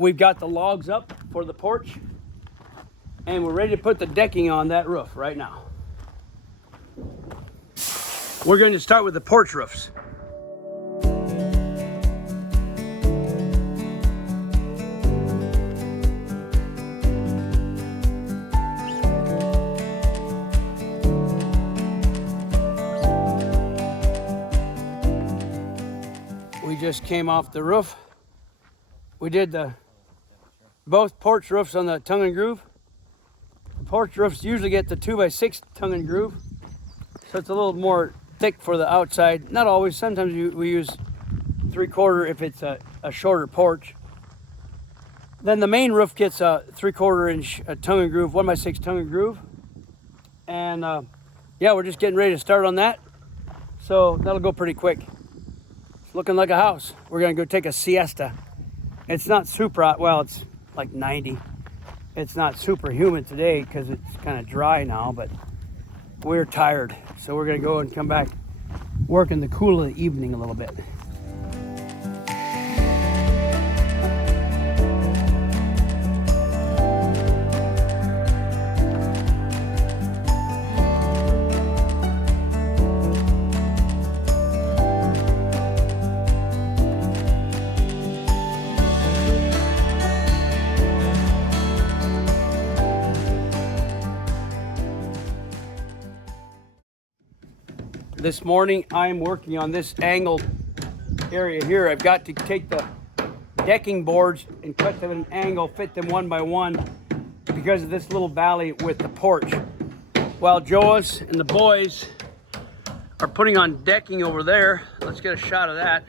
We've got the logs up for the porch, and we're ready to put the decking on that roof right now. We're going to start with the porch roofs. We just came off the roof. We did both porch roofs on the tongue and groove. The porch roofs usually get the 2x6 tongue and groove, so it's a little more thick for the outside. Not always. Sometimes we use 3/4 if it's a shorter porch. Then the main roof gets a 3/4 inch tongue and groove, 1x6 tongue and groove. And yeah, we're just getting ready to start on that. So that'll go pretty quick. It's looking like a house. We're gonna go take a siesta. It's not super hot. Well, it's like 90. It's not super humid today because it's kind of dry now, but we're tired. So we're gonna go and come back, work in the cool of the evening a little bit. This morning I'm working on this angled area here. I've got to take the decking boards and cut them at an angle, fit them one by one because of this little valley with the porch. While Joas and the boys are putting on decking over there, let's get a shot of that.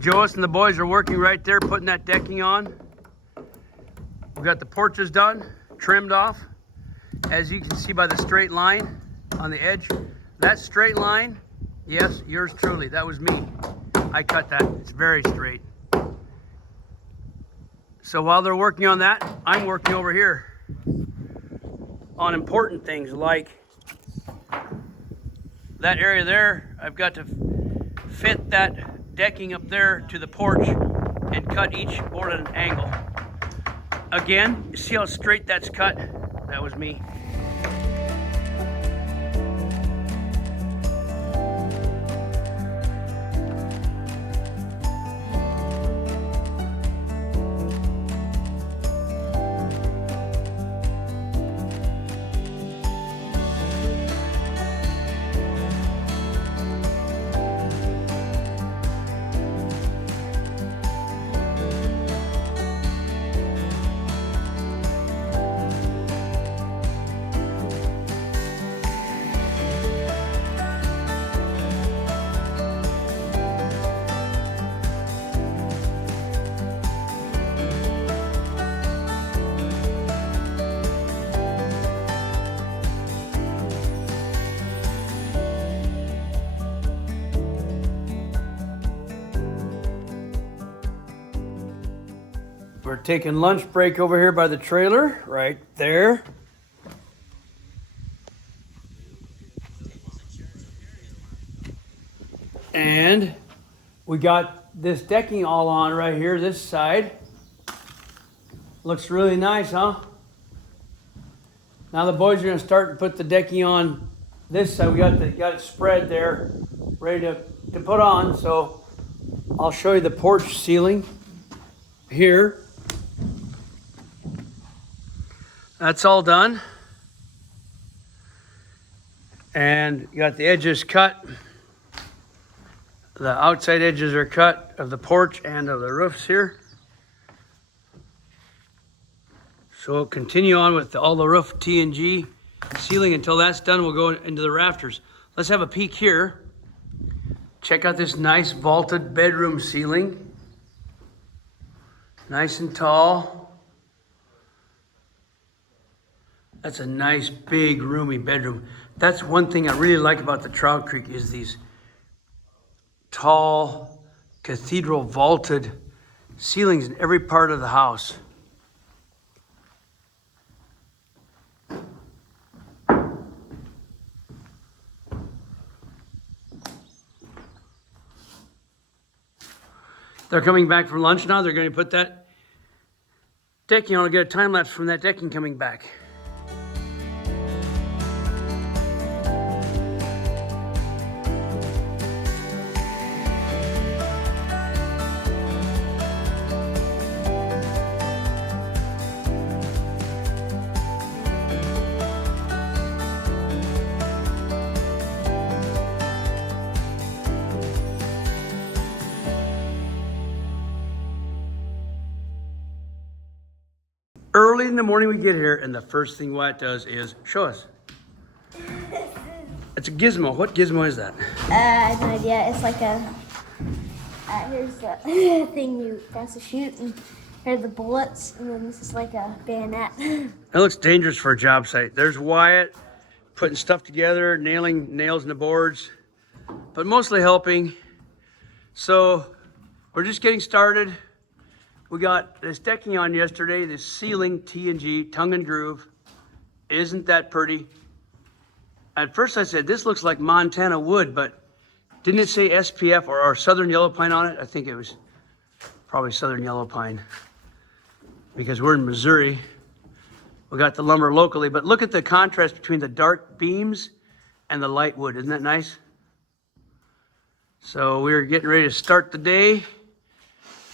Joas and the boys are working right there, putting that decking on. We've got the porches done, trimmed off. As you can see by the straight line on the edge, that straight line, yes, yours truly, that was me. I cut that, it's very straight. So while they're working on that, I'm working over here on important things like that area there. I've got to fit that decking up there to the porch and cut each board at an angle. Again, see how straight that's cut? That was me. We're taking lunch break over here by the trailer, right there. And we got this decking all on right here, this side. Looks really nice, huh? Now the boys are gonna start to put the decking on this side. We got it spread there, ready to put on. So I'll show you the porch ceiling here. That's all done. And you got the edges cut. The outside edges are cut of the porch and of the roofs here. So we'll continue on with all the roof T&G ceiling. Until that's done, we'll go into the rafters. Let's have a peek here. Check out this nice vaulted bedroom ceiling. Nice and tall. That's a nice, big, roomy bedroom. That's one thing I really like about the Ttout Creek is these tall, cathedral vaulted ceilings in every part of the house. They're coming back from lunch now. They're going to put that decking on and get a time lapse from that decking coming back. Early in the morning we get here, and the first thing Wyatt does is show us. It's a gizmo. What gizmo is that? I have no idea. It's like a, here's the thing you press to shoot, and here are the bullets, and then this is like a bayonet. It looks dangerous for a job site. There's Wyatt putting stuff together, nailing nails in the boards, but mostly helping. So we're just getting started. We got this decking on yesterday, this ceiling T&G, tongue and groove. Isn't that pretty? At first I said, this looks like Montana wood, but didn't it say SPF or Southern Yellow Pine on it? I think it was probably Southern Yellow Pine because we're in Missouri. We got the lumber locally, but look at the contrast between the dark beams and the light wood. Isn't that nice? So we're getting ready to start the day.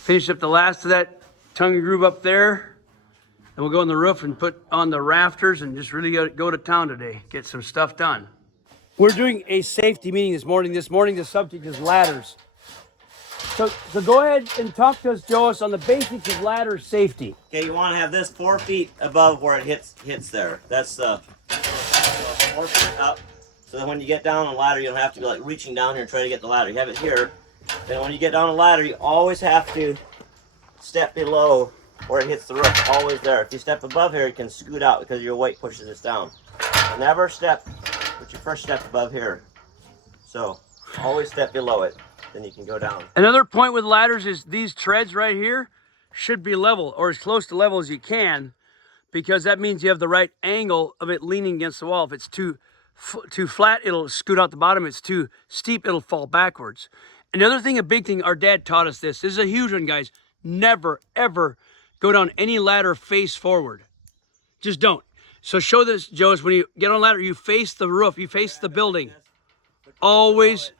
Finish up the last of that tongue and groove up there. And we'll go on the roof and put on the rafters and just really go to town today. Get some stuff done. We're doing a safety meeting this morning. This morning the subject is ladders. So go ahead and talk to us, Joas, on the basics of ladder safety. Okay, you want to have this 4 feet above where it hits there. That's the 4 feet up. So that when you get down on the ladder, you don't have to be like reaching down here and trying to get the ladder. You have it here. Then when you get down the ladder, you always have to step below where it hits the roof. Always there. If you step above here, it can scoot out because your weight pushes this down. So never put your first step above here. So always step below it. Then you can go down. Another point with ladders is these treads right here should be level or as close to level as you can, because that means you have the right angle of it leaning against the wall. If it's too flat, it'll scoot out the bottom. If it's too steep, it'll fall backwards. Another thing, a big thing, our dad taught us this. This is a huge one, guys. Never, ever go down any ladder face forward. Just don't. So show this, Joas, when you get on a ladder, you face the roof, you face the building. Always.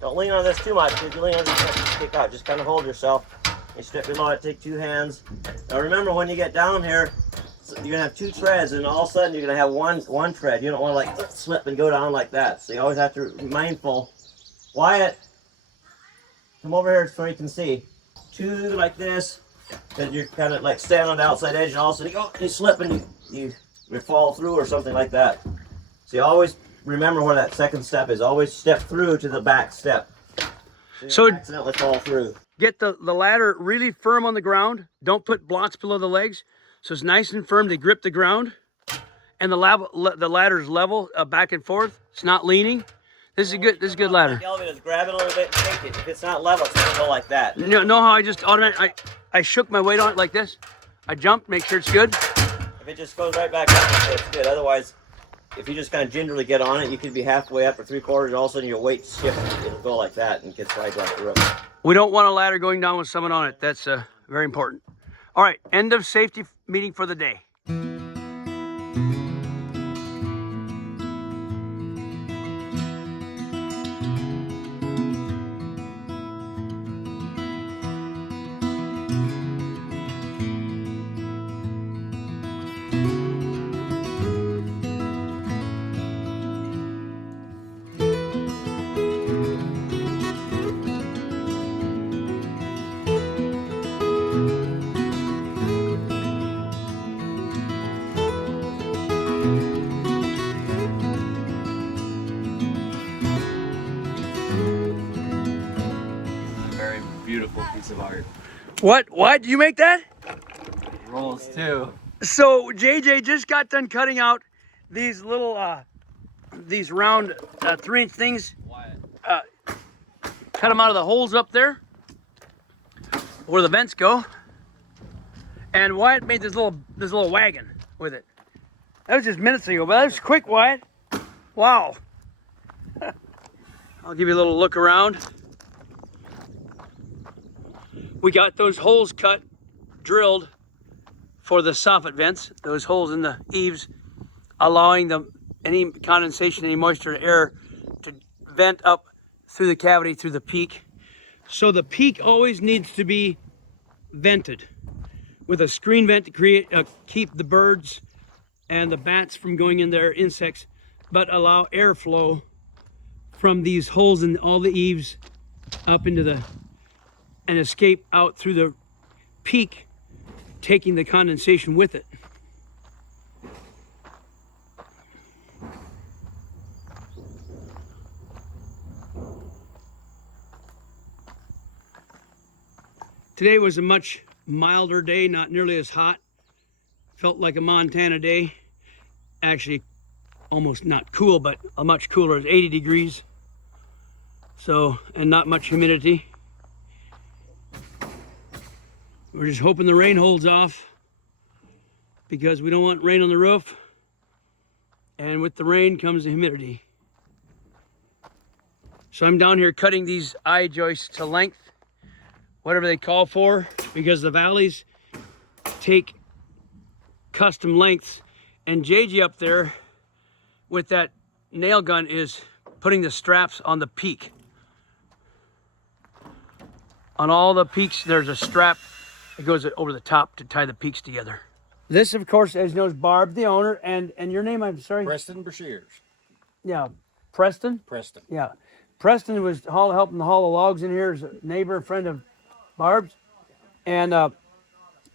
Don't lean on this too much. If you lean on this, you kick out. Just kind of hold yourself. You step below it, take 2 hands. Now remember, when you get down here, you're going to have 2 treads, and all of a sudden you're going to have one tread. You don't want to like slip and go down like that. So you always have to be mindful. Wyatt, come over here so you can see. 2 like this, then you're kind of like standing on the outside edge, and all of a sudden you slip and you fall through or something like that. So you always remember where that second step is. Always step through to the back step. So you accidentally fall through. Get the ladder really firm on the ground. Don't put blocks below the legs. So it's nice and firm to grip the ground. And the ladder's level back and forth. It's not leaning. This is a good ladder. Like Elvie, just grab it a little bit and take it. If it's not level, it's gonna go like that. Know how I just automatically, I shook my weight on it like this. I jumped, make sure it's good. If it just goes right back up, it's good. Otherwise, if you just kind of gingerly get on it, you could be halfway up or 3/4, and all of a sudden your weight shifts. It'll go like that and gets right off the roof. We don't want a ladder going down with someone on it. That's very important. All right, end of safety meeting for the day. Beautiful piece of art. What? Did you make that? Rolls too. So JJ just got done cutting out these little, these round 3-inch things. Cut them out of the holes up there where the vents go. And Wyatt made this little wagon with it. That was just minutes ago, but that was quick, Wyatt. Wow. I'll give you a little look around. We got those holes drilled for the soffit vents, those holes in the eaves, allowing any condensation, any moisture, air to vent up through the cavity, through the peak. So the peak always needs to be vented with a screen vent to keep the birds and the bats from going in there, insects, but allow airflow from these holes in all the eaves up into and escape out through the peak, taking the condensation with it. Today was a much milder day, not nearly as hot. Felt like a Montana day. Actually, almost not cool, but a much cooler. It's 80 degrees. So, and not much humidity. We're just hoping the rain holds off because we don't want rain on the roof. And with the rain comes the humidity. So I'm down here cutting these eye joists to length, whatever they call for, because the valleys take custom lengths. And JJ up there with that nail gun is putting the straps on the peak. On all the peaks, there's a strap that goes over the top to tie the peaks together. This, of course, as you know, is Barb, the owner, and your name, I'm sorry? Preston Brashears. Yeah, Preston? Preston. Yeah. Preston was helping to haul the logs in here as a neighbor, friend of Barb's. And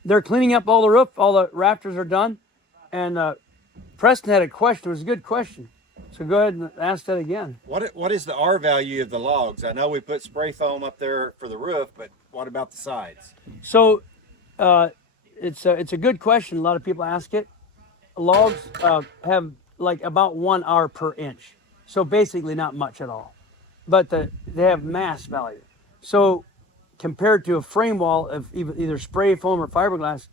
they're cleaning up all the roof, all the rafters are done. And Preston had a question, it was a good question. So go ahead and ask that again. What is the R value of the logs? I know we put spray foam up there for the roof, but what about the sides? So it's a good question. A lot of people ask it. Logs have like about 1 R per inch. So basically not much at all. But they have mass value. So compared to a frame wall of either spray foam or fiberglass,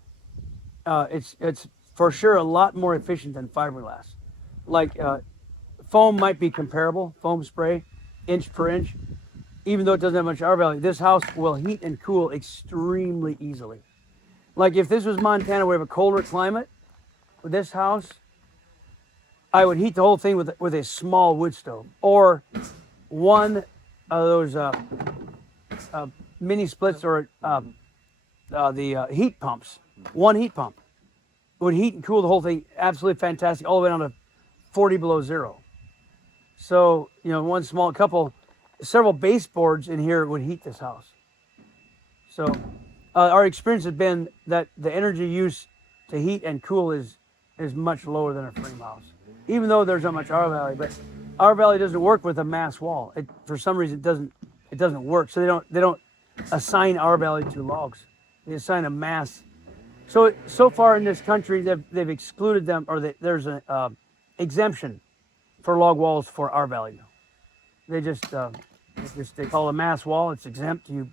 it's for sure a lot more efficient than fiberglass. Like foam might be comparable, foam spray, inch per inch. Even though it doesn't have much R value, this house will heat and cool extremely easily. Like if this was Montana, we have a colder climate, with this house, I would heat the whole thing with a small wood stove or one of those mini splits or the heat pumps. One heat pump would heat and cool the whole thing. Absolutely fantastic, all the way down to 40 below zero. So, you know, one small several baseboards in here would heat this house. So our experience has been that the energy use to heat and cool is much lower than a frame house. Even though there's not much R value, but R value doesn't work with a mass wall. For some reason it doesn't work. So they don't assign R value to logs. They assign a mass. So far in this country they've excluded them, or there's an exemption for log walls for R value. They they call it a mass wall. It's exempt. You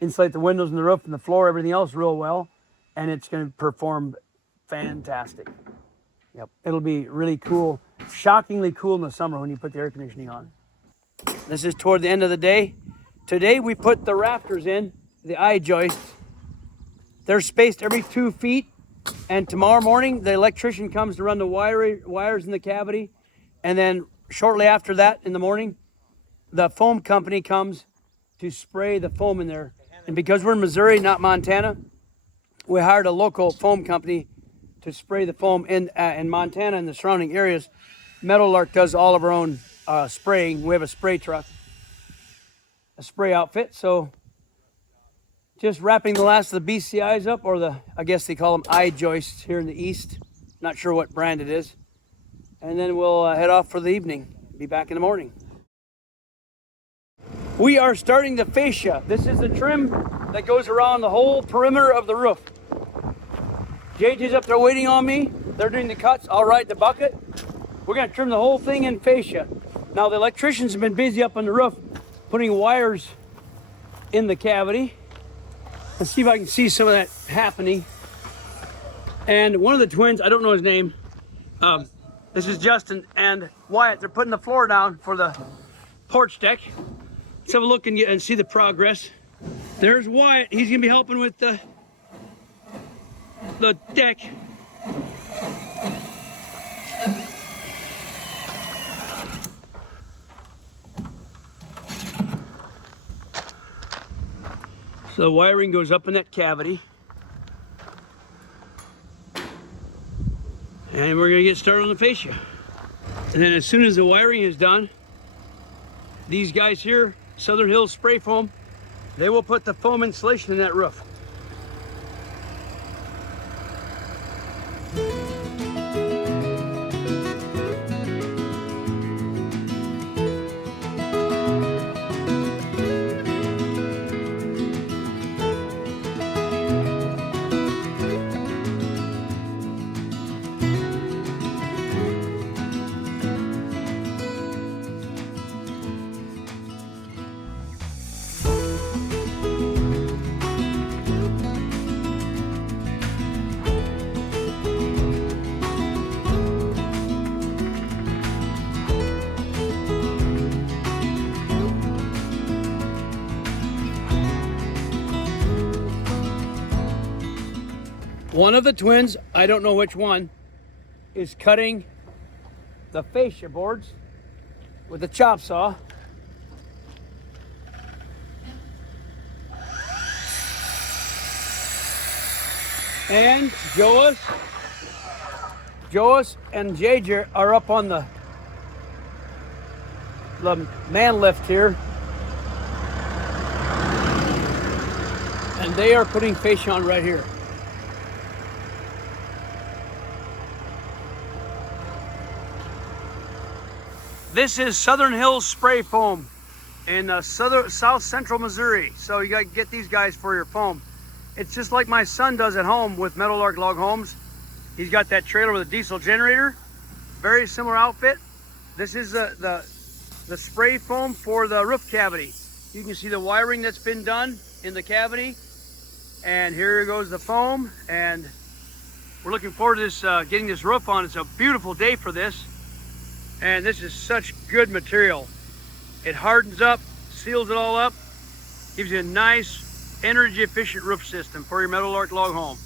insulate the windows and the roof and the floor, everything else real well, and it's going to perform fantastic. Yep, it'll be really cool, shockingly cool in the summer when you put the air conditioning on. This is toward the end of the day. Today we put the rafters in, the eye joists. They're spaced every 2 feet, and tomorrow morning the electrician comes to run the wires in the cavity, and then shortly after that in the morning, the foam company comes to spray the foam in there. And because we're in Missouri, not Montana, we hired a local foam company to spray the foam in Montana and the surrounding areas. Meadowlark does all of our own spraying. We have a spray truck, a spray outfit. So just wrapping the last of the BCIs up, or I guess they call them eye joists here in the east. Not sure what brand it is. And then we'll head off for the evening. Be back in the morning. We are starting the fascia. This is the trim that goes around the whole perimeter of the roof. JJ's up there waiting on me. They're doing the cuts. I'll ride the bucket. We're gonna trim the whole thing in fascia. Now the electricians have been busy up on the roof putting wires in the cavity. Let's see if I can see some of that happening. And one of the twins, I don't know his name, this is Justin and Wyatt. They're putting the floor down for the porch deck. Let's have a look and see the progress. There's Wyatt. He's gonna be helping with the deck. So the wiring goes up in that cavity. And we're gonna get started on the fascia. And then as soon as the wiring is done, these guys here, Southern Hills Spray Foam, they will put the foam insulation in that roof. One of the twins, I don't know which one, is cutting the fascia boards with a chop saw. And Joas and JJ are up on the man lift here. And they are putting fascia on right here. This is Southern Hills Spray Foam in south central Missouri. So you gotta get these guys for your foam. It's just like my son does at home with Meadowlark Log Homes. He's got that trailer with a diesel generator. Very similar outfit. This is the spray foam for the roof cavity. You can see the wiring that's been done in the cavity. And here goes the foam. And we're looking forward to this, getting this roof on. It's a beautiful day for this. And this is such good material. It hardens up, seals it all up, gives you a nice energy efficient roof system for your Meadowlark Log Home.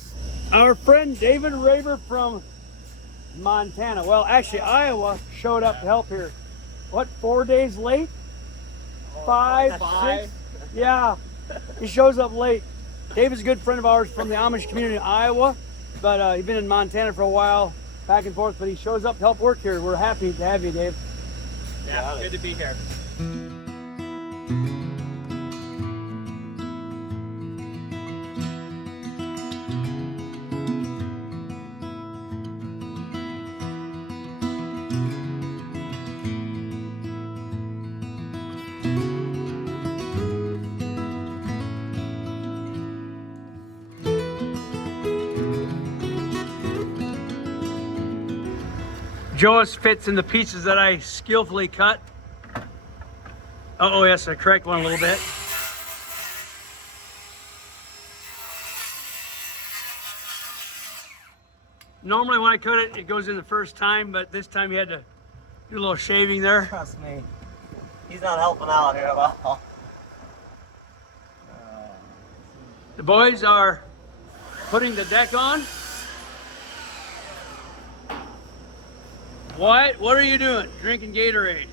Our friend David Raver from Montana, well actually Iowa, showed up to help here. What, 4 days late? Five, 6? Yeah, he shows up late. David's a good friend of ours from the Amish community in Iowa, but he's been in Montana for a while, back and forth, but he shows up to help work here. We're happy to have you, Dave. Yeah, good to be here. Joas fits in the pieces that I skillfully cut. Oh yes, I correct one a little bit. Normally when I cut it, it goes in the first time, but this time you had to do a little shaving there. Trust me, he's not helping out here at all. The boys are putting the deck on. What are you doing? Drinking Gatorade.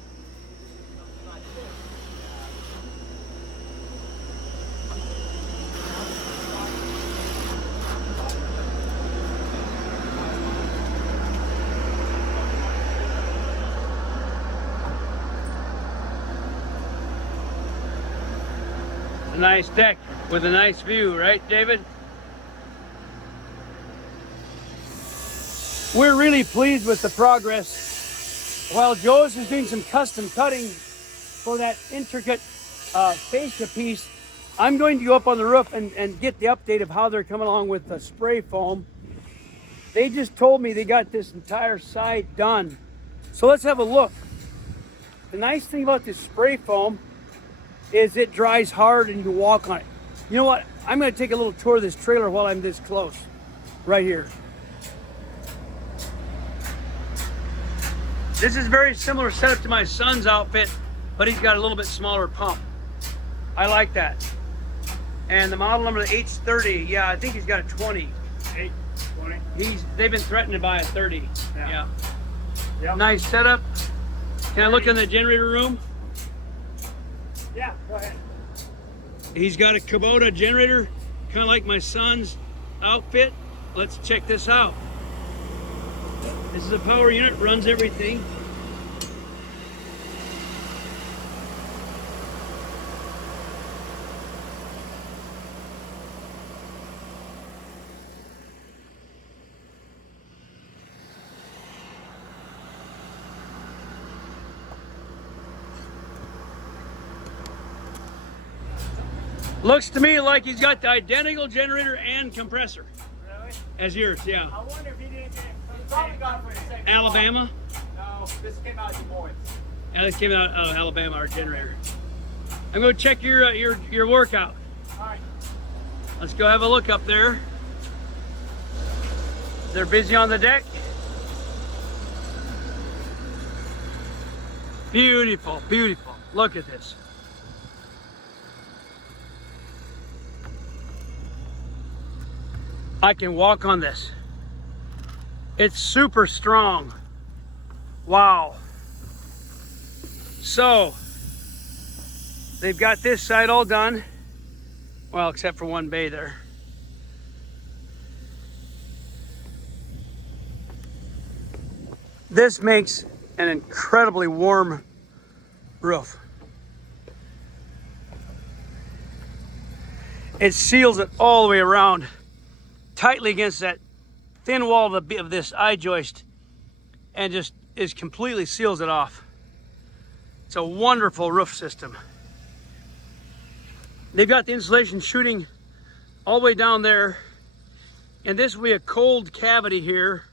A nice deck with a nice view, right, David? We're really pleased with the progress. While Joas is doing some custom cutting for that intricate fascia piece, I'm going to go up on the roof and get the update of how they're coming along with the spray foam. They just told me they got this entire side done. So let's have a look. The nice thing about this spray foam is it dries hard and you can walk on it. You know what? I'm going to take a little tour of this trailer while I'm this close, right here. This is very similar setup to my son's outfit, but he's got a little bit smaller pump. I like that. And the model number is H30. Yeah, I think he's got a 20. 820. They've been threatened to buy a 30. Yeah. Yeah. Yep. Nice setup. Can I look in the generator room? Yeah, go ahead. He's got a Kubota generator, kind of like my son's outfit. Let's check this out. This is a power unit, runs everything. Looks to me like he's got the identical generator and compressor Really? as yours, yeah. I wonder if he didn't get probably got for the same. Alabama? No, this came out of Des Moines. Yeah, this came out of Alabama, our generator. I'm going to check your workout. All right. Let's go have a look up there. They're busy on the deck. Beautiful, beautiful. Look at this. I can walk on this. It's super strong. Wow. So, they've got this side all done. Well, except for one bay there. This makes an incredibly warm roof. It seals it all the way around, tightly against that thin wall of this I-joist, and just completely seals it off. It's a wonderful roof system. They've got the insulation shooting all the way down there, and this will be a cold cavity here.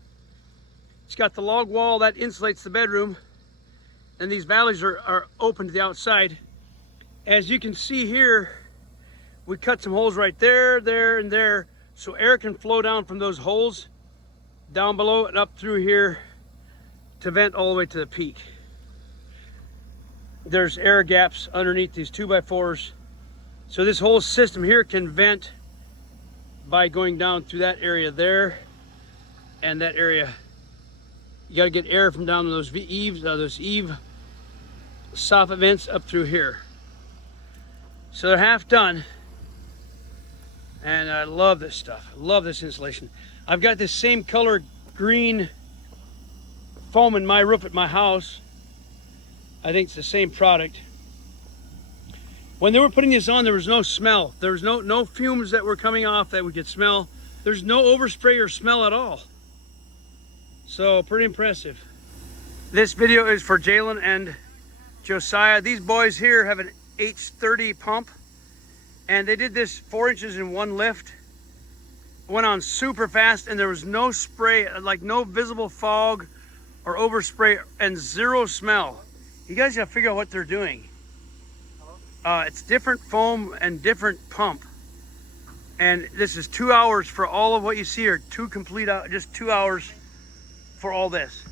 It's got the log wall that insulates the bedroom, and these valleys are open to the outside. As you can see here, we cut some holes right there, there, and there, so air can flow down from those holes down below and up through here to vent all the way to the peak. There's air gaps underneath these 2x4s, so this whole system here can vent by going down through that area there and that area. You got to get air from down those eaves, those eave soffit vents up through here. So they're half done, and I love this stuff. I love this insulation. I've got this same color green foam in my roof at my house. I think it's the same product. When they were putting this on, there was no smell. There was no fumes that were coming off that we could smell. There's no overspray or smell at all. So pretty impressive. This video is for Jalen and Josiah. These boys here have an H30 pump, and they did this 4 inches in one lift. Went on super fast, and there was no spray, like no visible fog or overspray, and zero smell. You guys gotta figure out what they're doing. It's different foam and different pump. And this is 2 hours for all of what you see here. Just 2 hours for all this.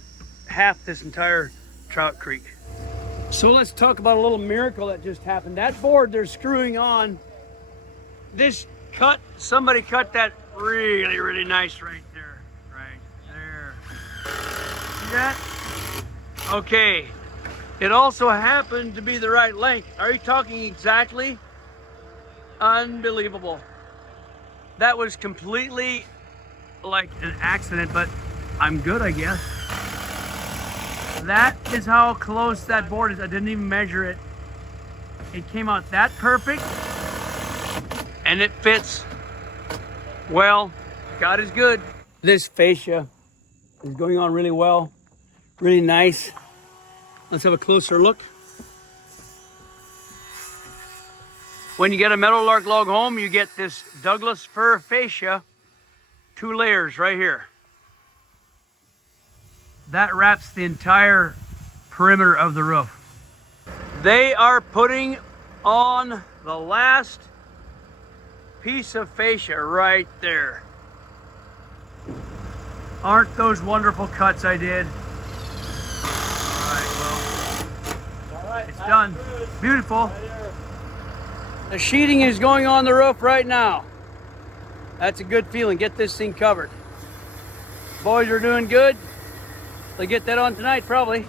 Half this entire Ttout Creek. So let's talk about a little miracle that just happened. That board they're screwing on, this cut, somebody cut that really, really nice right there. Right there. See that? Okay. It also happened to be the right length. Are you talking exactly? Unbelievable. That was completely like an accident, but I'm good, I guess. That is how close that board is. I didn't even measure it. It came out that perfect, and it fits. Well, God is good. This fascia is going on really well, really nice. Let's have a closer look. When you get a Meadowlark Log Home, you get this Douglas fir fascia, 2 layers right here. That wraps the entire perimeter of the roof. They are putting on the last piece of fascia right there. Aren't those wonderful cuts I did? All right, well, it's done. Beautiful. The sheeting is going on the roof right now. That's a good feeling. Get this thing covered. Boys are doing good. They'll get that on tonight probably.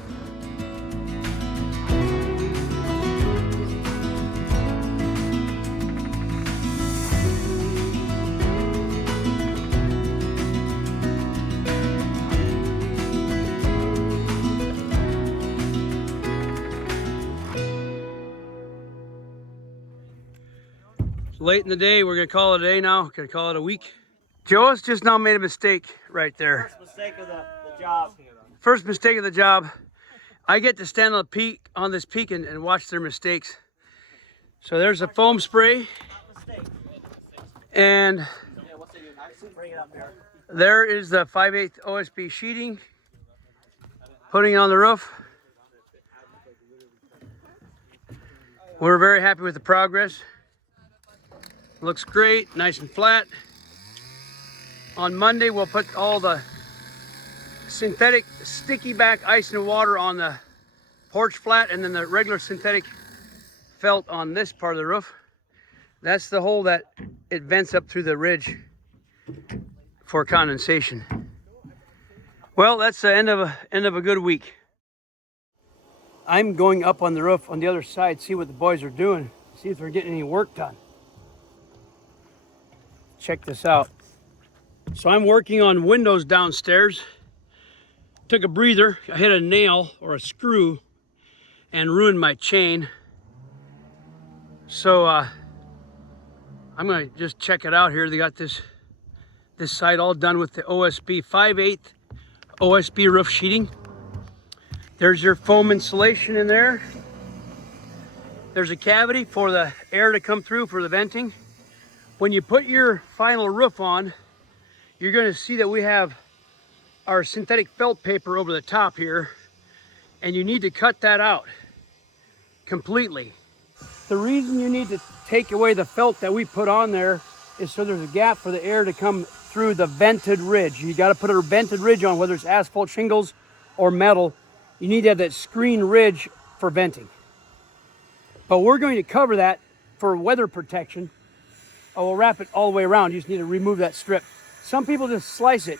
It's late in the day. We're gonna call it a day now. Gonna call it a week. Joas just now made a mistake right there. First mistake of the job. First mistake of the job. I get to stand on the peak, on this peak, and watch their mistakes. So there's a foam spray, and there is the 5/8 OSB sheeting. Putting it on the roof. We're very happy with the progress. Looks great, nice and flat. On Monday, we'll put all the synthetic sticky back ice and water on the porch flat, and then the regular synthetic felt on this part of the roof. That's the hole that it vents up through the ridge for condensation. Well, that's the end of a good week. I'm going up on the roof on the other side, see what the boys are doing, see if they're getting any work done. Check this out. So I'm working on windows downstairs. Took a breather, I hit a nail or a screw and ruined my chain. So I'm gonna just check it out here. They got this side all done with the OSB 5/8 OSB roof sheeting. There's your foam insulation in there. There's a cavity for the air to come through for the venting. When you put your final roof on, you're going to see that we have our synthetic felt paper over the top here, and you need to cut that out completely. The reason you need to take away the felt that we put on there is so there's a gap for the air to come through the vented ridge. You got to put a vented ridge on, whether it's asphalt shingles or metal. You need to have that screen ridge for venting. But we're going to cover that for weather protection. We'll wrap it all the way around. You just need to remove that strip. Some people just slice it.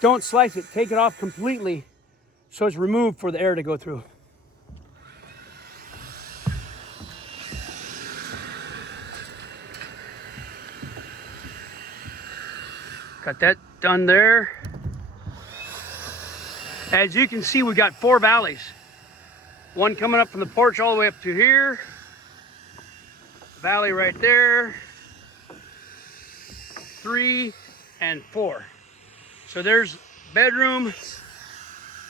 Don't slice it. Take it off completely so it's removed for the air to go through. Got that done there. As you can see, we got 4 valleys. One coming up from the porch all the way up to here. Valley right there. 3 and 4. So there's bedroom,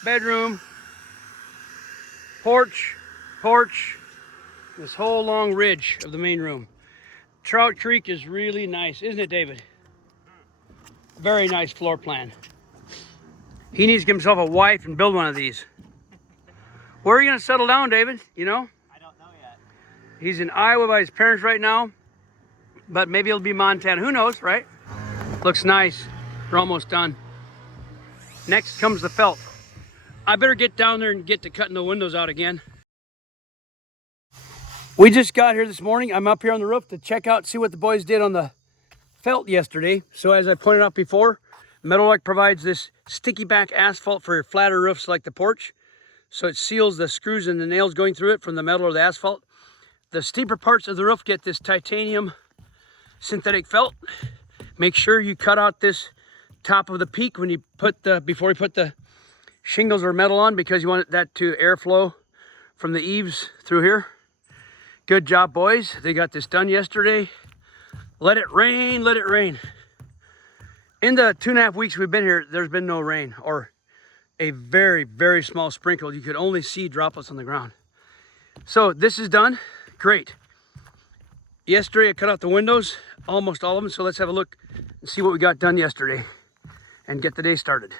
bedroom, porch, porch, this whole long ridge of the main room. Ttout Creek is really nice, isn't it, David? Very nice floor plan. He needs to give himself a wife and build one of these. Where are you going to settle down, David? You know? I don't know yet. He's in Iowa by his parents right now, but maybe it'll be Montana. Who knows, right? Looks nice. We're almost done. Next comes the felt. I better get down there and get to cutting the windows out again. We just got here this morning. I'm up here on the roof to check out, see what the boys did on the felt yesterday. So as I pointed out before, Meadowlark provides this sticky back asphalt for your flatter roofs like the porch. So it seals the screws and the nails going through it from the metal or the asphalt. The steeper parts of the roof get this titanium synthetic felt. Make sure you cut out this top of the peak when you put before you put the shingles or metal on, because you want that to airflow from the eaves through here. Good job, boys. They got this done yesterday. Let it rain, let it rain. In the 2.5 weeks we've been here, there's been no rain, or a very, very small sprinkle. You could only see droplets on the ground. So this is done. Great. Yesterday I cut out the windows, almost all of them. So let's have a look and see what we got done yesterday and get the day started.